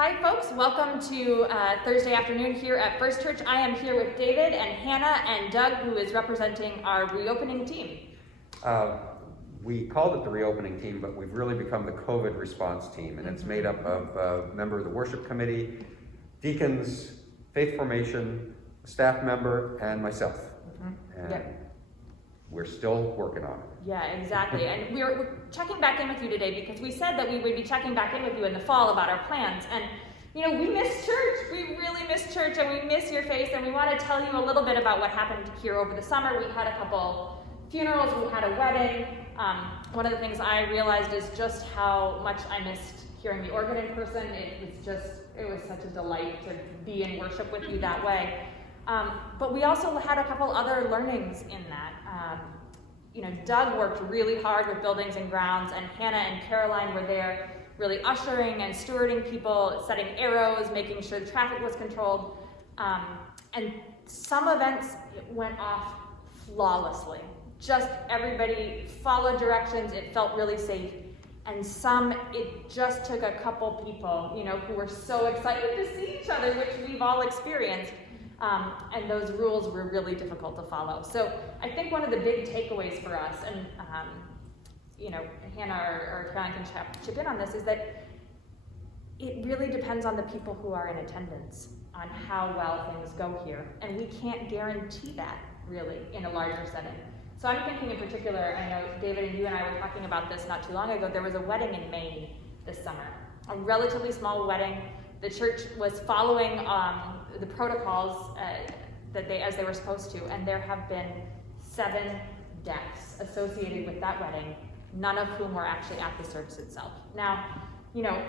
Hi folks, welcome to Thursday afternoon here at First Church. I am here with David and Hannah and Doug, who is representing our reopening team. We called it the reopening team, but we've really become the COVID response team, and it's made up of a member of the worship committee, deacons, faith formation, staff member, and myself. And Yep. we're still working on it. Yeah, exactly. And we're checking back in with you today because we said that we would be checking back in with you in the fall about our plans. And you know, we miss church. We really miss church, and we miss your face. And we want to tell you a little bit about what happened here over the summer. We had a couple funerals. We had a wedding. One of the things I realized is just how much I missed hearing the organ in person. It was such a delight to be in worship with you that way. But we also had a couple other learnings in that. Doug worked really hard with buildings and grounds, and Hannah and Caroline were there really ushering and stewarding people, setting arrows, making sure the traffic was controlled. And some events went off flawlessly. Just everybody followed directions, it felt really safe. And some, it just took a couple people, who were so excited to see each other, which we've all experienced. And those rules were really difficult to follow. So I think one of the big takeaways for us, and Hannah or Caroline can chip in on this, is that it really depends on the people who are in attendance, on how well things go here. And we can't guarantee that, really, in a larger setting. So I'm thinking in particular, I know David and you and I were talking about this not too long ago, there was a wedding in Maine this summer, a relatively small wedding. The church was following the protocols as they were supposed to, and there have been 7 deaths associated with that wedding, none of whom were actually at the service itself. Now,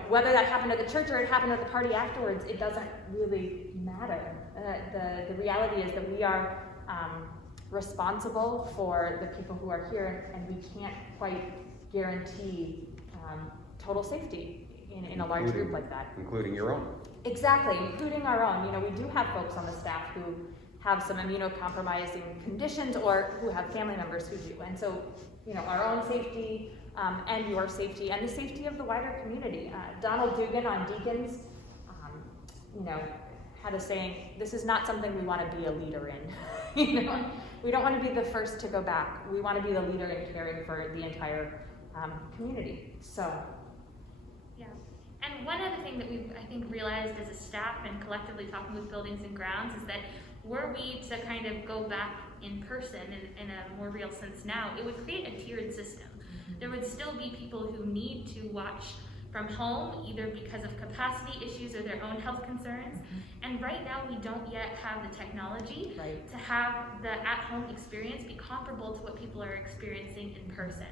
whether that happened at the church or it happened at the party afterwards, it doesn't really matter. The reality is that we are responsible for the people who are here, and we can't quite guarantee total safety in a large group like that. Including your own. Exactly, including our own. We do have folks on the staff who have some immunocompromising conditions or who have family members who do. And so, our own safety and your safety and the safety of the wider community. Donald Dugan on Deacons, had a saying, this is not something we want to be a leader in. We don't want to be the first to go back. We want to be the leader in caring for the entire community. So. Yeah, and one other thing that we've, I think, realized as a staff and collectively talking with buildings and grounds is that were we to kind of go back in person in a more real sense now, it would create a tiered system. There would still be people who need to watch from home, either because of capacity issues or their own health concerns. And right now we don't yet have the technology to have the at-home experience be comparable to what people are experiencing in person.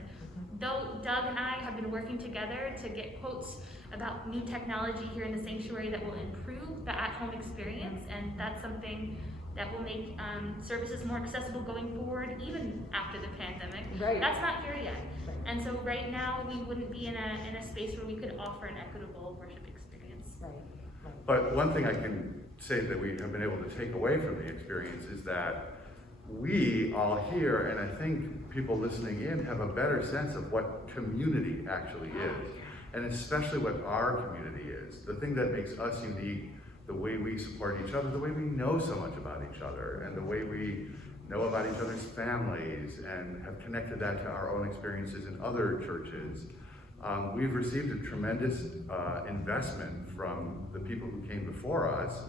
Though Doug and I have been working together to get quotes about new technology here in the sanctuary that will improve the at-home experience, and that's something that will make services more accessible going forward, even after the pandemic. Right. That's not here yet. And so right now we wouldn't be in a space where we could offer an equitable worship experience. Right. But one thing I can say that we have been able to take away from the experience is that we all here, and I think people listening in, have a better sense of what community actually is, and especially what our community is. The thing that makes us unique, the way we support each other, the way we know so much about each other, and the way we know about each other's families and have connected that to our own experiences in other churches. We've received a tremendous investment from the people who came before us,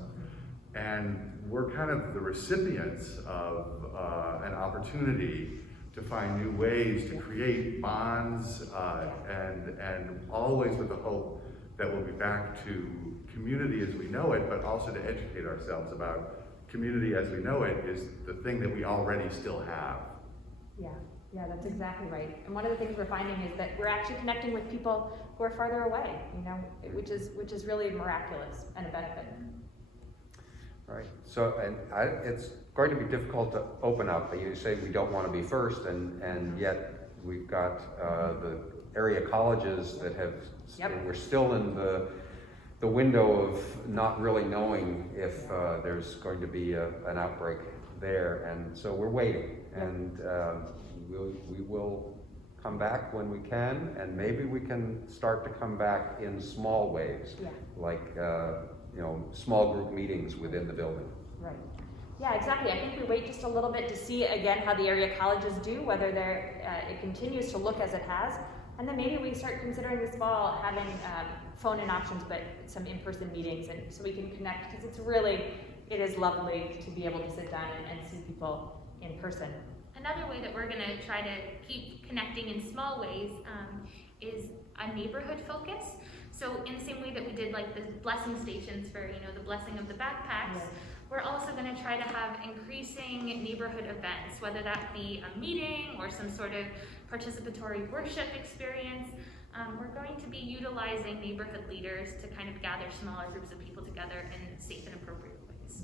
and we're kind of the recipients of an opportunity to find new ways to create bonds and always with the hope that we'll be back to community as we know it, but also to educate ourselves about community as we know it is the thing that we already still have. Yeah, that's exactly right. And one of the things we're finding is that we're actually connecting with people who are farther away, which is really miraculous and a benefit. Right. So, it's going to be difficult to open up. You say we don't want to be first, and yet we've got the area colleges that have. Yep. We're still in the window of not really knowing if there's going to be an outbreak there, and so we're waiting, and we will come back when we can, and maybe we can start to come back in small ways, Yeah. like small group meetings within the building. Right. Yeah, exactly. I think we wait just a little bit to see again how the area colleges do, whether it continues to look as it has, and then maybe we start considering this fall having phone-in options, but some in-person meetings, and so we can connect, because it is lovely to be able to sit down and see people in person. Another way that we're going to try to keep connecting in small ways is a neighborhood focus. So in the same way that we did like the blessing stations for the blessing of the backpacks, Right. we're also going to try to have increasing neighborhood events, whether that be a meeting or some sort of participatory worship experience. We're going to be utilizing neighborhood leaders to kind of gather smaller groups of people together in safe and appropriate ways.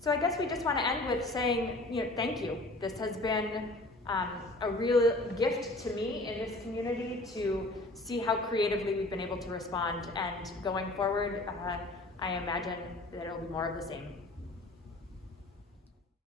So I guess we just want to end with saying, thank you. This has been a real gift to me in this community to see how creatively we've been able to respond. And going forward, I imagine that it'll be more of the same.